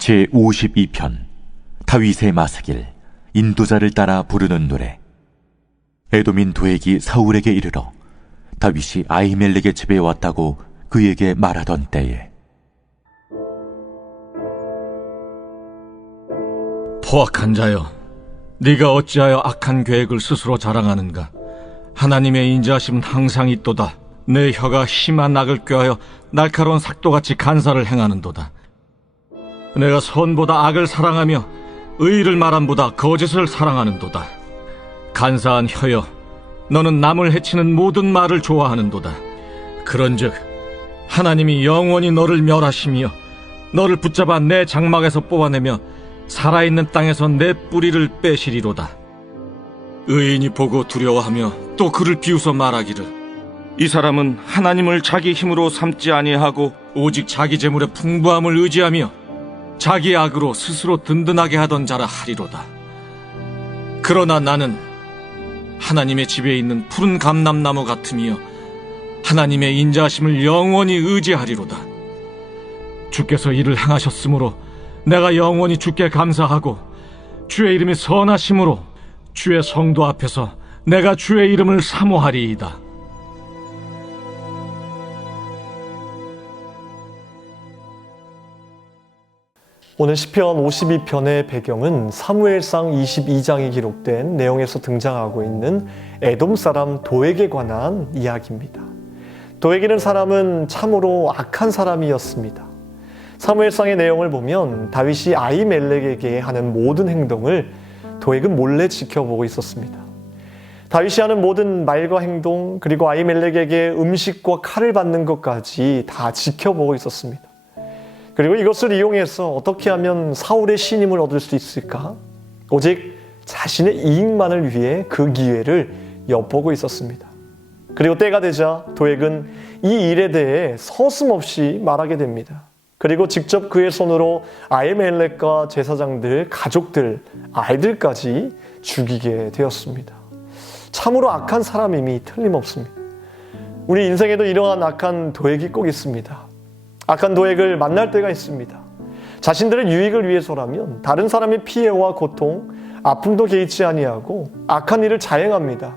제52편 다윗의 마스길 인도자를 따라 부르는 노래. 에돔인 도액이 사울에게 이르러 다윗이 아히멜렉의 집에 왔다고 그에게 말하던 때에, 포악한 자여, 네가 어찌하여 악한 계획을 스스로 자랑하는가? 하나님의 인자하심은 항상 있도다. 내 혀가 심한 악을 꾀하여 날카로운 삭도같이 간사를 행하는도다. 내가 선보다 악을 사랑하며 의를 말함보다 거짓을 사랑하는도다. 간사한 혀여, 너는 남을 해치는 모든 말을 좋아하는도다. 그런즉 하나님이 영원히 너를 멸하시며 너를 붙잡아 내 장막에서 뽑아내며 살아있는 땅에서 내 뿌리를 빼시리로다. 의인이 보고 두려워하며 또 그를 비웃어 말하기를, 이 사람은 하나님을 자기 힘으로 삼지 아니하고 오직 자기 재물의 풍부함을 의지하며 자기 악으로 스스로 든든하게 하던 자라 하리로다. 그러나 나는 하나님의 집에 있는 푸른 감람나무 같으며 하나님의 인자하심을 영원히 의지하리로다. 주께서 이를 행하셨으므로 내가 영원히 주께 감사하고 주의 이름이 선하심으로 주의 성도 앞에서 내가 주의 이름을 사모하리이다. 오늘 시편 52편의 배경은 사무엘상 22장에 기록된 내용에서 등장하고 있는 에돔 사람 도액에 관한 이야기입니다. 도액이라는 사람은 참으로 악한 사람이었습니다. 사무엘상의 내용을 보면 다윗이 아히멜렉에게 하는 모든 행동을 도액은 몰래 지켜보고 있었습니다. 다윗이 하는 모든 말과 행동, 그리고 아히멜렉에게 음식과 칼을 받는 것까지 다 지켜보고 있었습니다. 그리고 이것을 이용해서 어떻게 하면 사울의 신임을 얻을 수 있을까? 오직 자신의 이익만을 위해 그 기회를 엿보고 있었습니다. 그리고 때가 되자 도액은 이 일에 대해 서슴없이 말하게 됩니다. 그리고 직접 그의 손으로 아히멜렉과 제사장들, 가족들, 아이들까지 죽이게 되었습니다. 참으로 악한 사람임이 틀림없습니다. 우리 인생에도 이러한 악한 도액이 꼭 있습니다. 악한 도액을 만날 때가 있습니다. 자신들의 유익을 위해서라면 다른 사람의 피해와 고통, 아픔도 개의치 아니하고 악한 일을 자행합니다.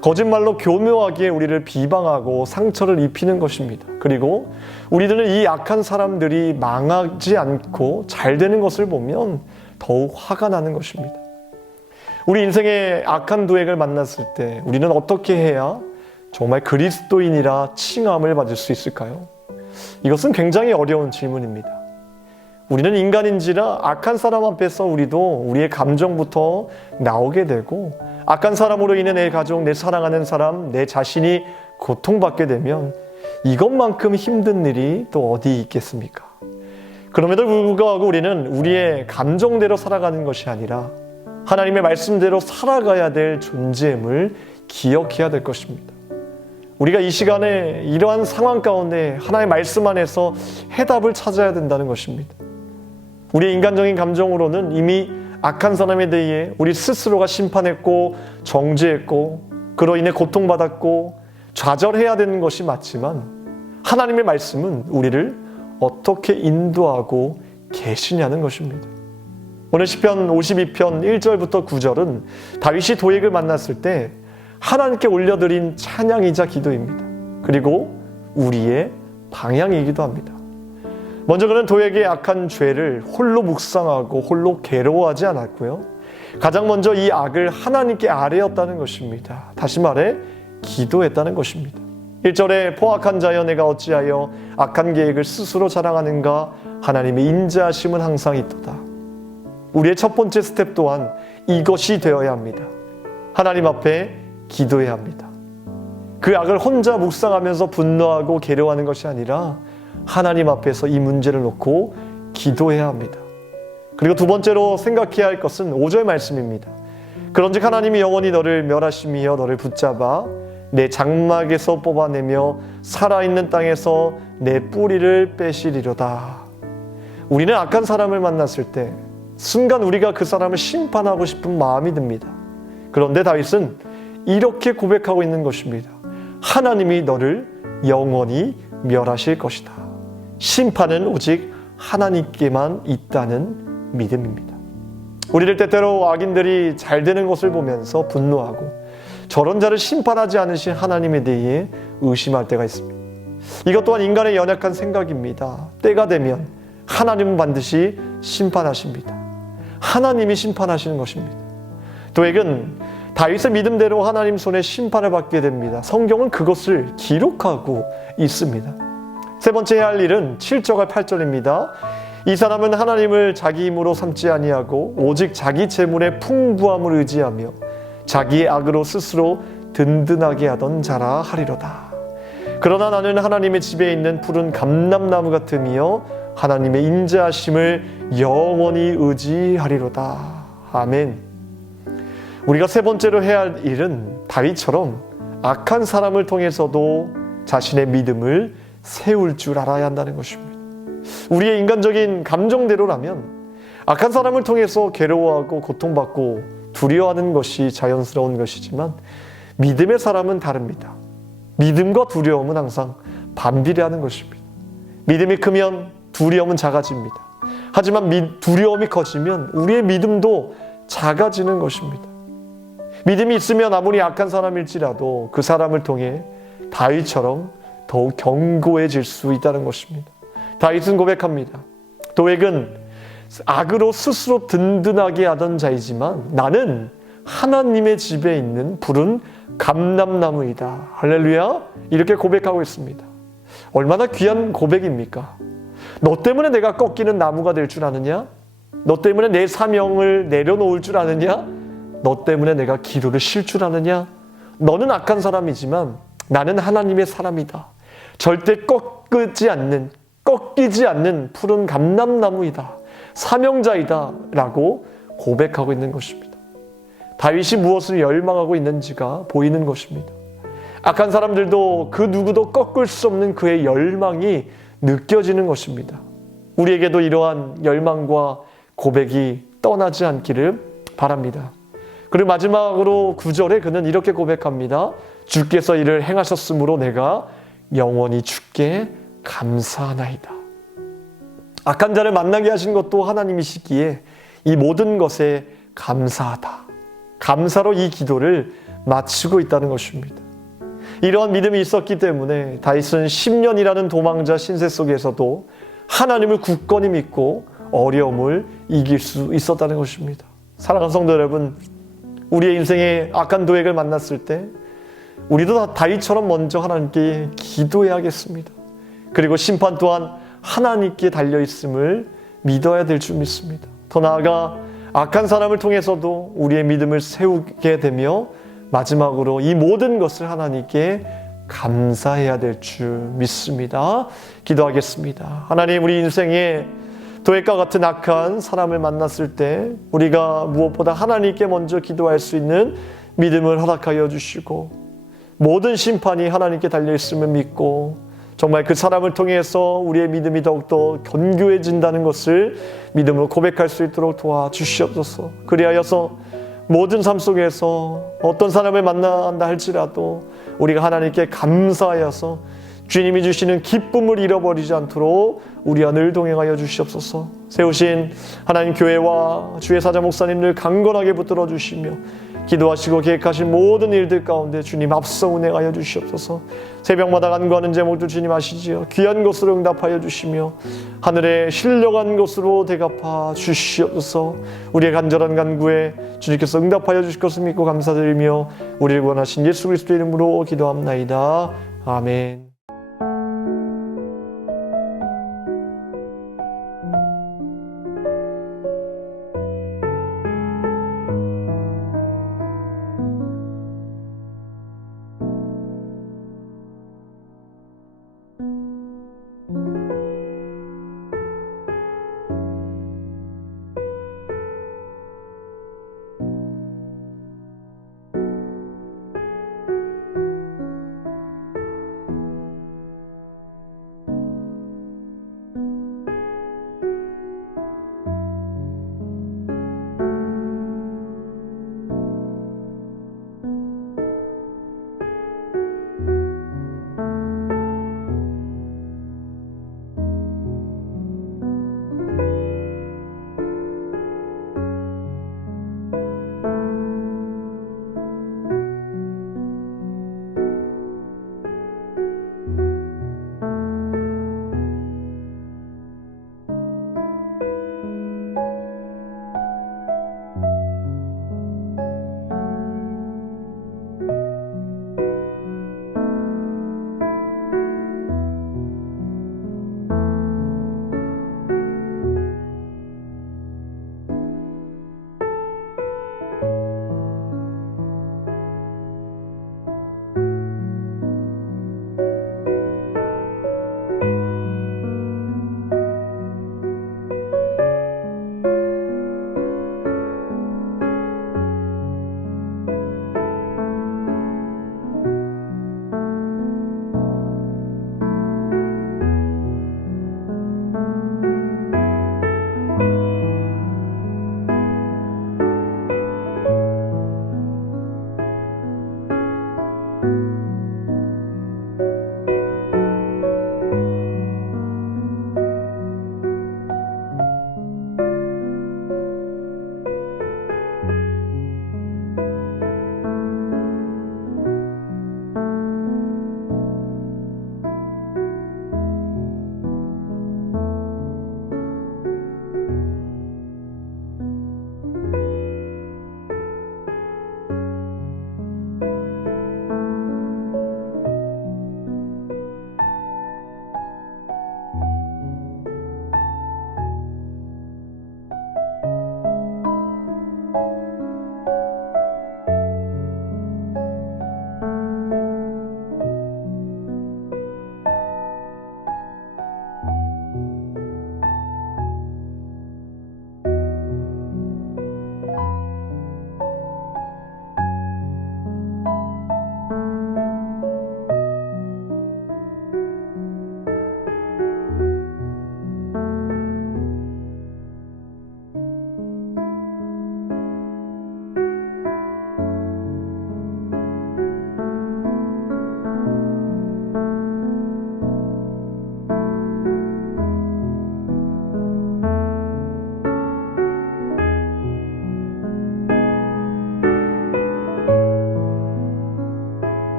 거짓말로 교묘하게 우리를 비방하고 상처를 입히는 것입니다. 그리고 우리들은 이 악한 사람들이 망하지 않고 잘 되는 것을 보면 더욱 화가 나는 것입니다. 우리 인생에 악한 도액을 만났을 때 우리는 어떻게 해야 정말 그리스도인이라 칭함을 받을 수 있을까요? 이것은 굉장히 어려운 질문입니다. 우리는 인간인지라 악한 사람 앞에서 우리도 우리의 감정부터 나오게 되고, 악한 사람으로 인해 내 가족, 내 사랑하는 사람, 내 자신이 고통받게 되면 이것만큼 힘든 일이 또 어디 있겠습니까? 그럼에도 불구하고 우리는 우리의 감정대로 살아가는 것이 아니라 하나님의 말씀대로 살아가야 될 존재임을 기억해야 될 것입니다. 우리가 이 시간에 이러한 상황 가운데 하나님의 말씀 안에서 해답을 찾아야 된다는 것입니다. 우리의 인간적인 감정으로는 이미 악한 사람에 대해 우리 스스로가 심판했고 정죄했고 그로 인해 고통받았고 좌절해야 되는 것이 맞지만, 하나님의 말씀은 우리를 어떻게 인도하고 계시냐는 것입니다. 오늘 시편 52편 1절부터 9절은 다윗이 도액을 만났을 때 하나님께 올려드린 찬양이자 기도입니다. 그리고 우리의 방향이기도 합니다. 먼저 그는 도액의 악한 죄를 홀로 묵상하고 홀로 괴로워하지 않았고요. 가장 먼저 이 악을 하나님께 아뢰었다는 것입니다. 다시 말해 기도했다는 것입니다. 1절에 포악한 자여, 내가 어찌하여 악한 계획을 스스로 자랑하는가? 하나님의 인자하심은 항상 있도다. 우리의 첫 번째 스텝 또한 이것이 되어야 합니다. 하나님 앞에 기도해야 합니다. 그 악을 혼자 묵상하면서 분노하고 괴로워하는 것이 아니라 하나님 앞에서 이 문제를 놓고 기도해야 합니다. 그리고 두 번째로 생각해야 할 것은 5절 말씀입니다. 그런즉 하나님이 영원히 너를 멸하시며 너를 붙잡아 내 장막에서 뽑아내며 살아있는 땅에서 내 뿌리를 빼시리로다. 우리는 악한 사람을 만났을 때 순간 우리가 그 사람을 심판하고 싶은 마음이 듭니다. 그런데 다윗은 이렇게 고백하고 있는 것입니다. 하나님이 너를 영원히 멸하실 것이다. 심판은 오직 하나님께만 있다는 믿음입니다. 우리를 때때로 악인들이 잘 되는 것을 보면서 분노하고 저런 자를 심판하지 않으신 하나님에 대해 의심할 때가 있습니다. 이것 또한 인간의 연약한 생각입니다. 때가 되면 하나님은 반드시 심판하십니다. 하나님이 심판하시는 것입니다. 도액은 다윗의 믿음대로 하나님 손에 심판을 받게 됩니다. 성경은 그것을 기록하고 있습니다. 세 번째 해야 할 일은 7절과 8절입니다. 이 사람은 하나님을 자기 힘으로 삼지 아니하고 오직 자기 재물의 풍부함을 의지하며 자기의 악으로 스스로 든든하게 하던 자라 하리로다. 그러나 나는 하나님의 집에 있는 푸른 감람나무 같으며 하나님의 인자하심을 영원히 의지하리로다. 아멘. 우리가 세 번째로 해야 할 일은 다윗처럼 악한 사람을 통해서도 자신의 믿음을 세울 줄 알아야 한다는 것입니다. 우리의 인간적인 감정대로라면 악한 사람을 통해서 괴로워하고 고통받고 두려워하는 것이 자연스러운 것이지만 믿음의 사람은 다릅니다. 믿음과 두려움은 항상 반비례하는 것입니다. 믿음이 크면 두려움은 작아집니다. 하지만 두려움이 커지면 우리의 믿음도 작아지는 것입니다. 믿음이 있으면 아무리 악한 사람일지라도 그 사람을 통해 다윗처럼 더욱 견고해질 수 있다는 것입니다. 다윗은 고백합니다. 도액은 악으로 스스로 든든하게 하던 자이지만 나는 하나님의 집에 있는 푸른 감람나무이다. 할렐루야. 이렇게 고백하고 있습니다. 얼마나 귀한 고백입니까? 너 때문에 내가 꺾이는 나무가 될 줄 아느냐? 너 때문에 내 사명을 내려놓을 줄 아느냐? 너 때문에 내가 기도를 쉴 줄 아느냐? 너는 악한 사람이지만 나는 하나님의 사람이다. 절대 꺾이지 않는 푸른 감람나무이다. 사명자이다. 라고 고백하고 있는 것입니다. 다윗이 무엇을 열망하고 있는지가 보이는 것입니다. 악한 사람들도 그 누구도 꺾을 수 없는 그의 열망이 느껴지는 것입니다. 우리에게도 이러한 열망과 고백이 떠나지 않기를 바랍니다. 그리고 마지막으로 9절에 그는 이렇게 고백합니다. 주께서 이를 행하셨으므로 내가 영원히 주께 감사하나이다. 악한 자를 만나게 하신 것도 하나님이시기에 이 모든 것에 감사하다. 감사로 이 기도를 마치고 있다는 것입니다. 이러한 믿음이 있었기 때문에 다윗은 10년이라는 도망자 신세 속에서도 하나님을 굳건히 믿고 어려움을 이길 수 있었다는 것입니다. 사랑하는 성도 여러분, 우리의 인생에 악한 도액을 만났을 때 우리도 다윗처럼 먼저 하나님께 기도해야겠습니다. 그리고 심판 또한 하나님께 달려있음을 믿어야 될 줄 믿습니다. 더 나아가 악한 사람을 통해서도 우리의 믿음을 세우게 되며 마지막으로 이 모든 것을 하나님께 감사해야 될 줄 믿습니다. 기도하겠습니다. 하나님, 우리 인생에 도액과 같은 악한 사람을 만났을 때 우리가 무엇보다 하나님께 먼저 기도할 수 있는 믿음을 허락하여 주시고 모든 심판이 하나님께 달려있음을 믿고 정말 그 사람을 통해서 우리의 믿음이 더욱더 견고해진다는 것을 믿음으로 고백할 수 있도록 도와주시옵소서. 그리하여서 모든 삶 속에서 어떤 사람을 만난다 할지라도 우리가 하나님께 감사하여서 주님이 주시는 기쁨을 잃어버리지 않도록 우리와 늘 동행하여 주시옵소서. 세우신 하나님 교회와 주의 사자 목사님들 강건하게 붙들어 주시며 기도하시고 계획하신 모든 일들 가운데 주님 앞서 운행하여 주시옵소서. 새벽마다 간구하는 제목도 주님 아시지요. 귀한 것으로 응답하여 주시며 하늘에 신령한 것으로 대갚아 주시옵소서. 우리의 간절한 간구에 주님께서 응답하여 주실 것을 믿고 감사드리며 우리를 구원하신 예수 그리스도의 이름으로 기도합나이다. 아멘.